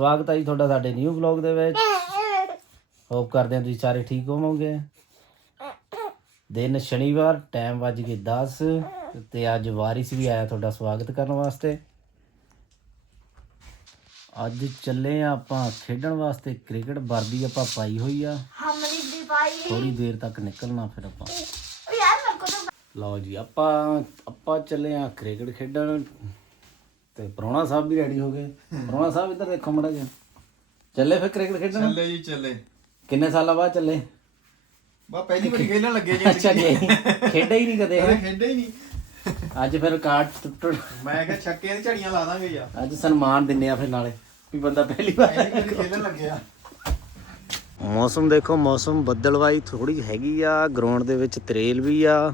ਸਵਾਗਤ ਹੈ ਜੀ ਤੁਹਾਡਾ ਸਾਡੇ ਨਿਊ ਵਲੌਗ ਦੇ ਵਿੱਚ। ਹੋਪ ਕਰਦੇ ਹਾਂ ਤੁਸੀਂ ਸਾਰੇ ਠੀਕ ਹੋਵੋਗੇ। ਦਿਨ ਸ਼ਨੀਵਾਰ ਟਾਈਮ ਵੱਜ ਗਏ 10 ਤੇ ਅੱਜ ਵਾਰਿਸ ਵੀ ਆਇਆ ਤੁਹਾਡਾ ਸਵਾਗਤ ਕਰਨ ਵਾਸਤੇ। ਅੱਜ ਚੱਲੇ ਆ ਆਪਾਂ ਖੇਡਣ ਵਾਸਤੇ, ਕ੍ਰਿਕਟ ਵਰਦੀ ਆਪਾਂ ਪਾਈ ਹੋਈ ਆ। ਹਮਲੀ ਥੋੜੀ ਦੇਰ ਤੱਕ ਨਿਕਲਣਾ ਫਿਰ ਆਪਾਂ। ਲਓ ਜੀ, ਆਪਾਂ ਆਪਾਂ ਚੱਲੇ ਆ ਕ੍ਰਿਕਟ ਖੇਡਣ। ਤੇ ਪ੍ਰਾਹੁਣਾ ਸਾਹਿਬ ਵੀ ਰੈਡੀ ਹੋ ਗਏ। ਪ੍ਰਾਹੁਣਾ ਸਾਹਿਬ ਇੱਧਰ ਦੇਖੋ ਮੜਾ ਜੀ ਚੱਲੇ ਫਿਰ ਕ੍ਰਿਕਟ ਖੇਡਣ? ਚੱਲੇ ਜੀ ਚੱਲੇ। ਕਿੰਨੇ ਸਾਲਾਂ ਬਾਅਦ ਚੱਲੇ? ਬਾ ਪਹਿਲੀ ਵਾਰੀ ਖੇਲਣ ਲੱਗੇ ਜੀ। ਅੱਛਾ ਜੀ ਖੇਡਿਆ ਹੀ ਨਹੀਂ ਕਦੇ ਹੈਂ? ਖੇਡੇ ਹੀ ਨਹੀਂ। ਅੱਜ ਫਿਰ ਕਾਰਡ ਟੁੱਟਣ ਮੈਂ ਕਿਹਾ ਛੱਕੇ ਦੀ ਝੜੀਆਂ ਲਾ ਦਾਂਗੇ ਯਾਰ। ਅੱਜ ਸਨਮਾਨ ਦਿੰਨੇ ਆ ਫਿਰ ਨਾਲੇ ਵੀ ਬੰਦਾ ਪਹਿਲੀ ਵਾਰ ਪਹਿਲੀ ਵਾਰੀ ਖੇਲਣ ਲੱਗੇ ਆ। ਮੌਸਮ ਦੇਖੋ ਮੌਸਮ ਬੱਦਲਵਾਈ ਥੋੜੀ ਹੈਗੀ ਆ। ਗਰਾਊਂਡ ਦੇ ਵਿੱਚ ਤਰੇਲ ਵੀ ਆ।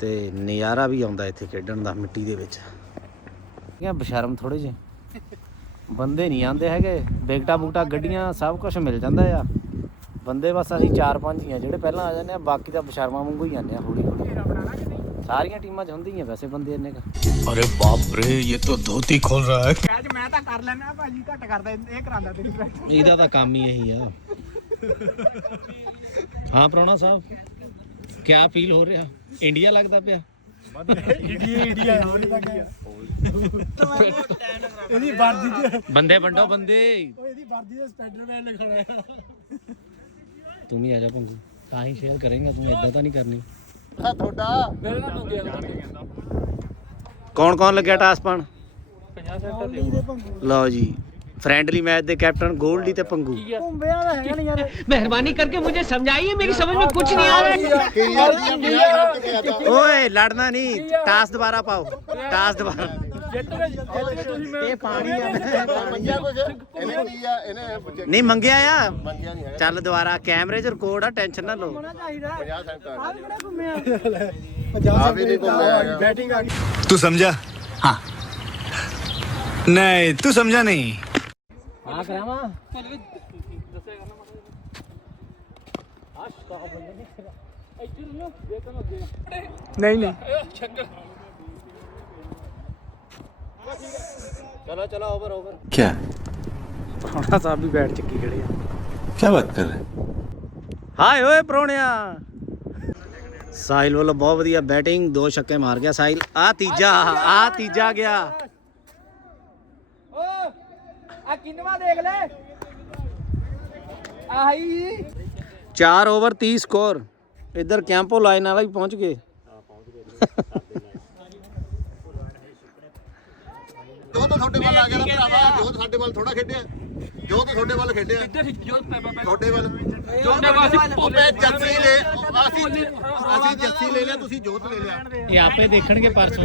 ਤੇ ਨਜ਼ਾਰਾ ਵੀ ਆਉਂਦਾ ਇੱਥੇ ਖੇਡਣ ਦਾ ਮਿੱਟੀ ਦੇ ਵਿੱਚ। ਕਿਹਾ ਬਸ਼ਰਮ ਥੋੜੇ ਜਿਹੇ। ਬੰਦੇ ਨਹੀਂ ਆਂਦੇ ਹੈਗੇ। ਬੇਗਟਾ ਬੂਟਾ ਗੱਡੀਆਂ ਸਭ ਕੁਝ ਮਿਲ ਜਾਂਦਾ ਆ। ਬੰਦੇ ਬਸ ਅਸੀਂ 4-5 ਹੀ ਆ ਜਿਹੜੇ ਪਹਿਲਾਂ ਆ ਜਾਂਦੇ ਆ ਬਾਕੀ ਤਾਂ ਬਸ਼ਰਮਾ ਵਾਂਗੂ ਹੀ ਜਾਂਦੇ ਆ ਹੌਲੀ ਹੌਲੀ। ਸਾਰੀਆਂ ਟੀਮਾਂ 'ਚ ਹੁੰਦੀਆਂ ਵੈਸੇ ਬੰਦੇ ਇੰਨੇ ਕ। ਅਰੇ ਬਾਪ ਰੇ ਇਹ ਤਾਂ ਧੋਤੀ ਖੋਲ ਰਹਾ ਹੈ। ਅੱਜ ਮੈਂ ਤਾਂ ਕਰ ਲੈਣਾ ਭਾਜੀ ਘੱਟ ਕਰਦਾ ਇਹ ਕਰਾਂਦਾ ਤੇਰੀ ਪ੍ਰੈਕਟਿਸ ਇਹਦਾ ਤਾਂ ਕੰਮ ਹੀ ਇਹੀ ਆ। ਹਾਂ ਪ੍ਰੋਣਾ ਸਾਹਿਬ। ਕੀ ਫੀਲ ਹੋ ਰਿਹਾ? ਇੰਡੀਆ ਲੱਗਦਾ ਪਿਆ। ਇਹਦੀ ਵਰਦੀ ਚ ਬੰਦੇ ਵੰਡੋ ਬੰਦੇ। ਉਹ ਇਹਦੀ ਵਰਦੀ ਤੇ ਸਪਾਈਡਰਮੈਨ ਲਿਖਣਾ ਆ ਤੂੰ ਵੀ ਆ ਜਾ ਪੰਗੂ ਤਾਂ ਹੀ ਸ਼ੇਅਰ ਕਰੇਗਾ ਤੂੰ ਇਦਾਂ ਤਾਂ ਨਹੀਂ ਕਰਨੀ। ਮੇਰੇ ਨਾਲ ਮੰਗਿਆ ਕੌਣ ਕੌਣ ਲੱਗਿਆ ਟਾਸ ਪਾਣ ਗੋਲਡੀ ਦੇ ਭੰਗੂ ਲਓ ਜੀ। ਫ੍ਰੈਂਡਲੀ ਮੈਚ ਦੇ ਕੈਪਟਨ ਗੋਲਡੀ ਤੇ ਪੰਗੂ ਘੁੰਬਿਆ ਦਾ ਹੈਗਾ ਨਹੀਂ ਯਾਰ मेहरबानी करके मुझे समझाइए मेरी समझ में कुछ नहीं आ रहा है ਓਏ ਲੜਨਾ ਨਹੀਂ ਟਾਸ ਦੁਬਾਰਾ ਪਾਓ ਟਾਸ ਦੁਬਾਰਾ ਇਹ ਪਾਣੀ ਆ ਨਹੀਂ ਮੰਗਿਆ ਆ ਚੱਲ ਦੁਬਾਰਾ ਕੈਮਰੇ 'ਚ ਰਿਕਾਰਡ ਆ ਟੈਨਸ਼ਨ ਨਾ ਲਓ ਚਾਹੀਦਾ ਆਹ ਕਿਹੜਾ ਘੁੰਮਿਆ 50 ਵੀ ਨਹੀਂ ਘੁੰਮਿਆ ਬੈਟਿੰਗ ਆ ਗਈ तू समझा हाँ नहीं तू समझा नहीं ਹਾਂ ਕਰਾਵਾਂ ਨਹੀਂ ਨਹੀਂ ਚਲੋ ਚਲੋ ਓਵਰ ਓਵਰ क्या ਪ੍ਰਾਹੁਣਾ ਸਾਹਿਬ ਵੀ ਬੈਠ ਚੱਕੀ ਖੜੇ ਆ क्या बात कर रहे हैं ਹਾਏ ਓਏ ਪ੍ਰਾਹੁਣਿਆ ਸਾਹਿਲ ਵੱਲੋਂ ਬਹੁਤ ਵਧੀਆ ਬੈਟਿੰਗ ਦੋ ਛੱਕੇ ਮਾਰ ਗਿਆ ਸਾਹਿਲ ਆ ਤੀਜਾ ਆ ਤੀਜਾ ਗਿਆ ਆ ਓਵਰ 30 ਸਕੋਰ। ਇੱਧਰ ਕੈਂਪੋ ਲਾਈਨ ਵਾਲਾ ਵੀ ਪਹੁੰਚ ਗਏ। ਜੋ ਤੁਹਾਡੇ ਵੱਲ ਆ ਗਿਆ ਭਰਾਵਾ ਜੋ ਸਾਡੇ ਵੱਲ ਥੋੜਾ ਖੇਡਿਆ। ਜੋ ਤੁਹਾਡੇ ਵੱਲ ਖੇਡਿਆ। ਤੁਹਾਡੇ ਤੁਹਾਡੇ ਵੱਲ। ਅਸੀਂ ਪੋਪੇ ਜੱਸੀ ਲੈ ਅਸੀਂ ਜੋਤ ਲੈ ਲਿਆ। ਆਪੇ ਦੇਖਣਗੇ ਪਰਸੋਂ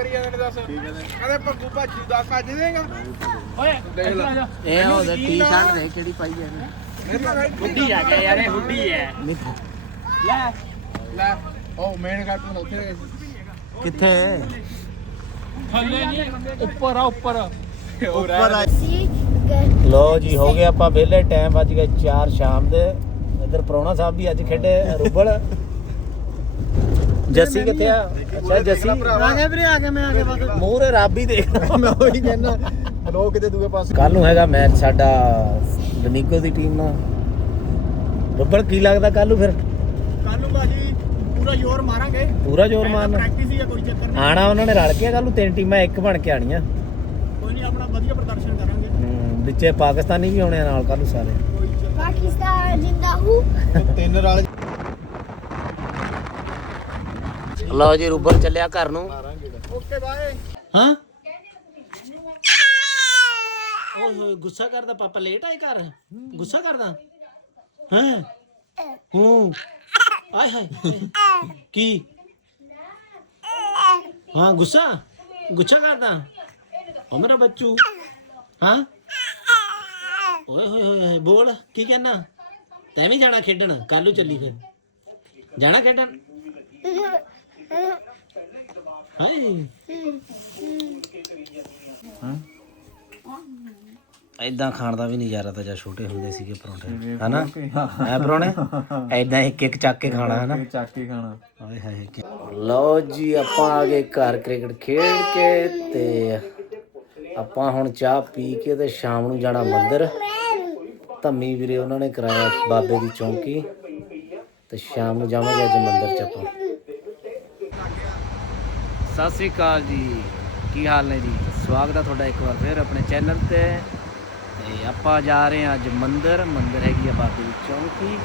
ਕਰੀ ਜਾਂਦੇ ਨੇ ਦੱਸ। ਕਹਿੰਦੇ ਪੱਗੂ ਭਾਜੀ ਦਾ ਕੱਜ ਦੇਗਾ ਓਏ ਇੱਧਰ ਆ ਜਾ। ਇਹ ਉਹਦੇ ਟੀ-ਸ਼ਰਟ ਲੋ। ਜੀ ਹੋ ਗਿਆ ਆਪਾਂ ਵਿਹਲੇ ਟਾਈਮ ਵੱਜ ਗਿਆ 4 ਸ਼ਾਮ ਦੇ। ਇੱਧਰ ਪ੍ਰੋਣਾ ਸਾਹਿਬ ਵੀ ਅੱਜ ਖੇਡੇ ਜੱਸੀ ਕਿੱਥੇ ਆ? ਅੱਛਾ ਜੱਸੀ। ਆ ਗਿਆ ਵੀਰੇ ਆ ਗਿਆ ਮੈਂ ਆ ਗਿਆ ਬਸ। ਮੂਹਰੇ ਰੱਬ ਹੀ ਦੇਖ ਮੈਂ ਉਹੀ ਕਹਿੰਦਾ ਲੋਕ ਕਿਤੇ ਦੂਏ ਪਾਸੇ ਕੱਲ ਨੂੰ ਹੈਗਾ ਮੈਚ ਸਾਡਾ ਡੋਮਿੰਗੋ ਦੀ ਟੀਮ ਨਾਲ। ਬੱਬਲ ਕੀ ਲੱਗਦਾ ਕੱਲ ਨੂੰ ਫਿਰ? ਕੱਲ ਨੂੰ ਬਾਜੀ ਪੂਰਾ ਜ਼ੋਰ ਮਾਰਾਂਗੇ। ਪੂਰਾ ਜ਼ੋਰ ਮਾਰਨਾ। ਪ੍ਰੈਕਟਿਸ ਹੀ ਆ ਕੋਈ ਚੱਕਰ ਨਹੀਂ। ਆਣਾ ਉਹਨਾਂ ਨੇ ਰਲ ਕੇ ਕੱਲ ਨੂੰ ਤਿੰਨ ਟੀਮਾਂ ਇੱਕ ਬਣ ਕੇ ਆਣੀਆਂ ਕੋਈ ਨਹੀਂ ਆਪਣਾ ਵਧੀਆ ਪ੍ਰਦਰਸ਼ਨ ਕਰਾਂਗੇ। ਹੂੰ ਵਿੱਚੇ ਪਾਕਿਸਤਾਨੀ ਵੀ ਆਉਣੇ ਨਾਲ ਕੱਲ ਨੂੰ ਸਾਰੇ। ਪਾਕਿਸਤਾਨ ਜਿੰਦਾ ਹੂ। ਤਿੰਨ ਰਲ ਲਓ ਜੀ ਰੁਬੜ ਚੱਲਿਆ ਘਰ ਨੂੰ। ਓਕੇ ਬਾਏ ਹਾਂ। ਓਏ ਗੁੱਸਾ ਕਰਦਾ ਪਾਪਾ ਲੇਟ ਆਏ ਘਰ? ਗੁੱਸਾ ਕਰਦਾ? ਹਾਂ? ਹੂੰ। ਆਏ ਹਾਏ ਕੀ? ਹਾਂ ਗੁੱਸਾ? ਗੁੱਸਾ ਕਰਦਾ? ਉਹ ਮੇਰਾ ਬੱਚੂ। ਹਾਂ? ਓਏ ਹੋਏ ਹੋਏ ਹੋਏ ਬੋਲ ਕੀ ਕਹਿਣਾ? ਤੈਂ ਵੀ ਜਾਣਾ ਖੇਡਣ ਕੱਲੂ ਚੱਲੀ ਫਿਰ। ਜਾਣਾ ਖੇਡਣ? ਹਾਏ। ਐਦਾਂ ਖਾਣ ਦਾ ਵੀ ਨਜ਼ਾਰਾ ਤਾਂ ਜਾਂ ਛੋਟੇ ਹੁੰਦੇ ਸੀਗੇ ਪਰੌਂਠੇ। ਹਨਾ? ਐ ਪਰੌਣੇ ਐਦਾਂ ਇੱਕ ਇੱਕ ਚੱਕ ਕੇ ਖਾਣਾ ਹਨਾ? ਚੱਕ ਕੇ ਖਾਣਾ। ਹਾਏ ਹਾਏ ਲਓ ਜੀ ਆਪਾਂ ਆ ਗਏ ਘਰ ਕ੍ਰਿਕਟ ਖੇਡ ਕੇ ਤੇ ਆਪਾਂ ਹੁਣ ਚਾਹ ਪੀ ਕੇ ਤੇ ਸ਼ਾਮ ਨੂੰ ਜਾਣਾ ਮੰਦਿਰ। ਧੰਮੀ ਵੀਰੇ ਉਹਨਾਂ ਨੇ ਕਰਾਇਆ ਬਾਬੇ ਦੀ ਚੌਂਕੀ। ਤੇ ਸ਼ਾਮ ਨੂੰ ਜਾਵਾਂਗੇ ਅੱਜ ਮੰਦਿਰ ਚ ਆਪਾਂ। ਸਤਿ ਸ੍ਰੀ ਅਕਾਲ ਜੀ। ਕੀ ਹਾਲ ਨੇ ਜੀ? ਸਵਾਗਤ ਹੈ ਤੁਹਾਡਾ ਇੱਕ ਵਾਰ ਫਿਰ ਆਪਣੇ ਚੈਨਲ ਤੇ। ਤੇ ਆਪਾਂ ਜਾ ਰਹੇ ਹਾਂ ਅੱਜ ਮੰਦਿਰ। ਮੰਦਿਰ ਹੈਗੀ ਆ ਬਾਬੇ ਦੀ ਚੌਂਕੀ।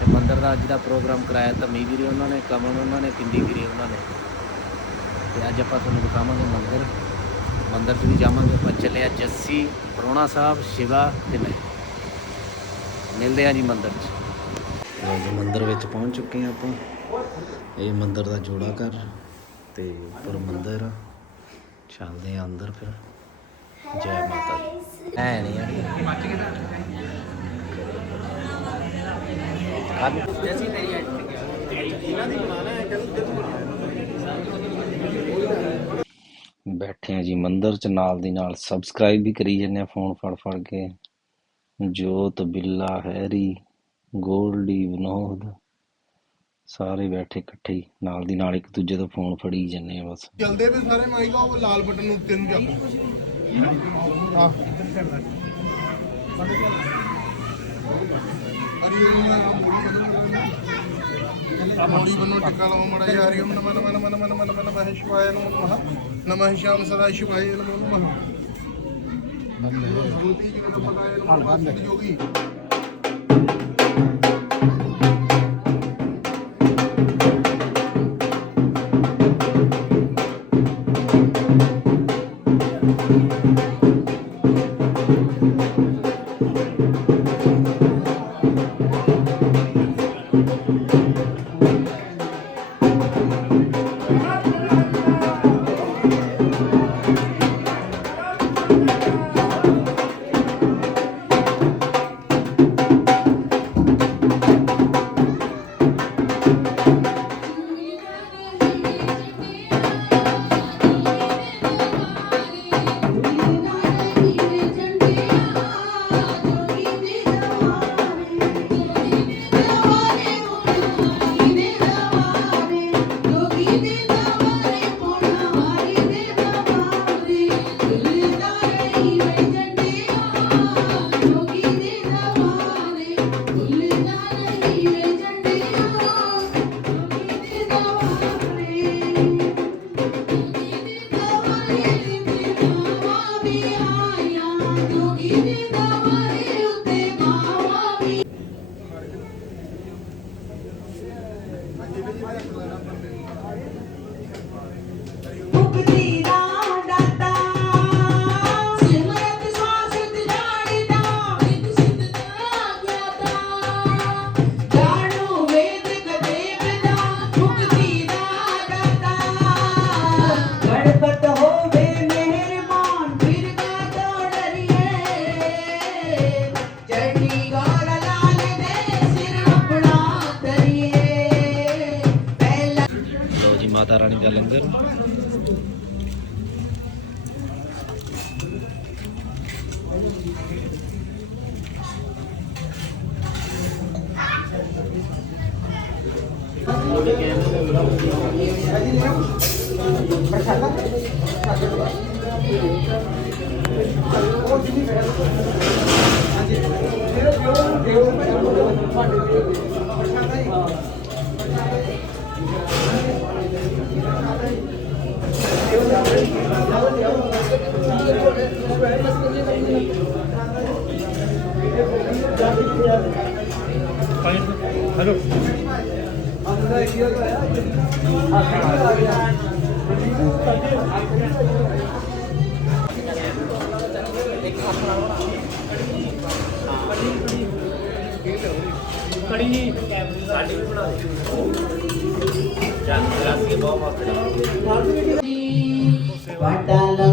ਤੇ ਮੰਦਿਰ ਦਾ ਅੱਜ ਦਾ ਪ੍ਰੋਗਰਾਮ ਕਰਾਇਆ ਧੰਮੀ ਵੀਰੇ ਉਹਨਾਂ ਨੇ, ਕਮਲ ਉਹਨਾਂ ਨੇ, ਪਿੰਡੀ ਵੀਰੇ ਉਹਨਾਂ ਨੇ। ਤੇ ਅੱਜ ਆਪਾਂ ਤੁਹਾਨੂੰ ਦਿਖਾਵਾਂਗੇ ਮੰਦਿਰ। ਮੰਦਿਰ 'ਚ ਵੀ ਜਾਵਾਂਗੇ। ਆਪਾਂ ਚੱਲੇ ਆ ਜੱਸੀ, ਪ੍ਰੋਣਾ ਸਾਹਿਬ, ਸ਼ਿਵਾ ਤੇ ਮੈਂ। ਮਿਲਦੇ ਆ ਜੀ ਮੰਦਿਰ 'ਚ। ਲਓ ਜੀ, ਮੰਦਿਰ ਵਿੱਚ ਪਹੁੰਚ ਚੁੱਕੇ ਆ ਆਪਾਂ। ਇਹ ਮੰਦਿਰ ਦਾ ਜੋੜਾ ਘਰ। ਤੇ ਉੱਪਰ ਮੰਦਿਰ ਆ। ਚੱਲਦੇ ਆ ਅੰਦਰ ਫਿਰ। ਜੈ ਮਾਤਾ ਦੀ। ਐ ਨਹੀਂ ਬੈਠੇ ਆ ਜੀ ਮੰਦਿਰ ਚ, ਨਾਲ ਦੀ ਨਾਲ ਸਬਸਕ੍ਰਾਈਬ ਵੀ ਕਰੀ ਜੰਨੇ ਆ ਫੋਨ ਫੜ ਫੜ ਕੇ। ਜੋਤ ਬਿੱਲਾ ਹੈਰੀ, ਗੋਲਡੀ ਵਿਨੋਦ। ਸਾਰੇ ਬੈਠੇ ਇਕੱਠੇ ਹੀ ਨਾਲ ਦੀ ਨਾਲ ਇੱਕ ਦੂਜੇ ਤੋਂ ਫੋਨ ਫੜੀ ਜੰਨੇ ਆ ਬਸ। ਚਲਦੇ ਤੇ ਸਾਰੇ ਮਾਈਕਾ ਉਹ ਲਾਲ ਬਟਨ ਨੂੰ ਉੱਤੇ ਨੂੰ ਚੱਕ। ਹਾਂ। ਹਰੀ ਓਮ ਮੋੜੀ ਬੰਨੋ ਟਿੱਕਾ ਲਾਓ ਮੜਾ ਜਾ ਹਰੀ ਓਮ ਨਮः ਨਮः ਨਮः ਨਮः ਨਮः ਨਮः ਨਮः ਸ਼ਿਵਾయ ਨਮੋ ਨਮः ਨਮः ਸ਼ਾਮ ਸਦਾ ਸ਼ਿਵਾయ ਨਮੋ ਨਮः ਜੋਤੀ ਜਗਤ ਪਤਾਏ ਨਮੋ ਨਮः ਜੋਗੀ ਦਾ ਲੰਗਰ Thank you. Thank you. Mata Rani ਦਾ। ਲੰਗਰ ਜੀ ਵਾਟਾਂ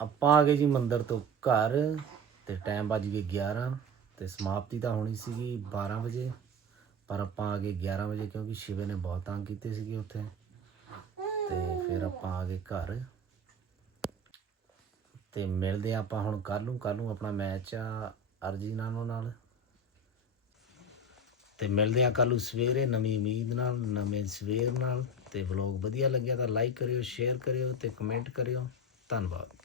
ਆਪਾਂ ਆ ਗਏ ਜੀ ਮੰਦਿਰ ਤੋਂ ਘਰ ਤੇ ਟਾਈਮ ਵੱਜ ਗਏ 11 ਤੇ ਸਮਾਪਤੀ ਤਾਂ ਹੋਣੀ ਸੀਗੀ 12 ਵਜੇ, ਪਰ ਆਪਾਂ ਆ ਗਏ 11 ਵਜੇ ਕਿਉਂਕਿ ਸ਼ਿਵੇ ਨੇ ਬਹੁਤ ਤੰਗ ਕੀਤੇ ਸੀਗੇ ਉੱਥੇ। ਤੇ ਫਿਰ ਆਪਾਂ ਆ ਗਏ ਘਰ। ਤੇ ਮਿਲਦੇ ਹਾਂ ਆਪਾਂ ਹੁਣ ਕੱਲ ਨੂੰ ਕੱਲ ਨੂੰ ਆਪਣਾ ਮੈਚ ਆ ਅਰਜੀਨਾਨੋ ਨਾਲ। ਤੇ ਮਿਲਦੇ ਹਾਂ ਕੱਲ ਨੂੰ ਸਵੇਰੇ ਨਵੀਂ ਉਮੀਦ ਨਾਲ, ਨਵੇਂ ਸਵੇਰ ਨਾਲ। ਤੇ ਵਲੌਗ ਵਧੀਆ ਲੱਗਿਆ ਤਾਂ ਲਾਈਕ ਕਰਿਓ ਸ਼ੇਅਰ ਕਰਿਓ ਤੇ ਕਮੈਂਟ ਕਰਿਓ। ਧੰਨਵਾਦ।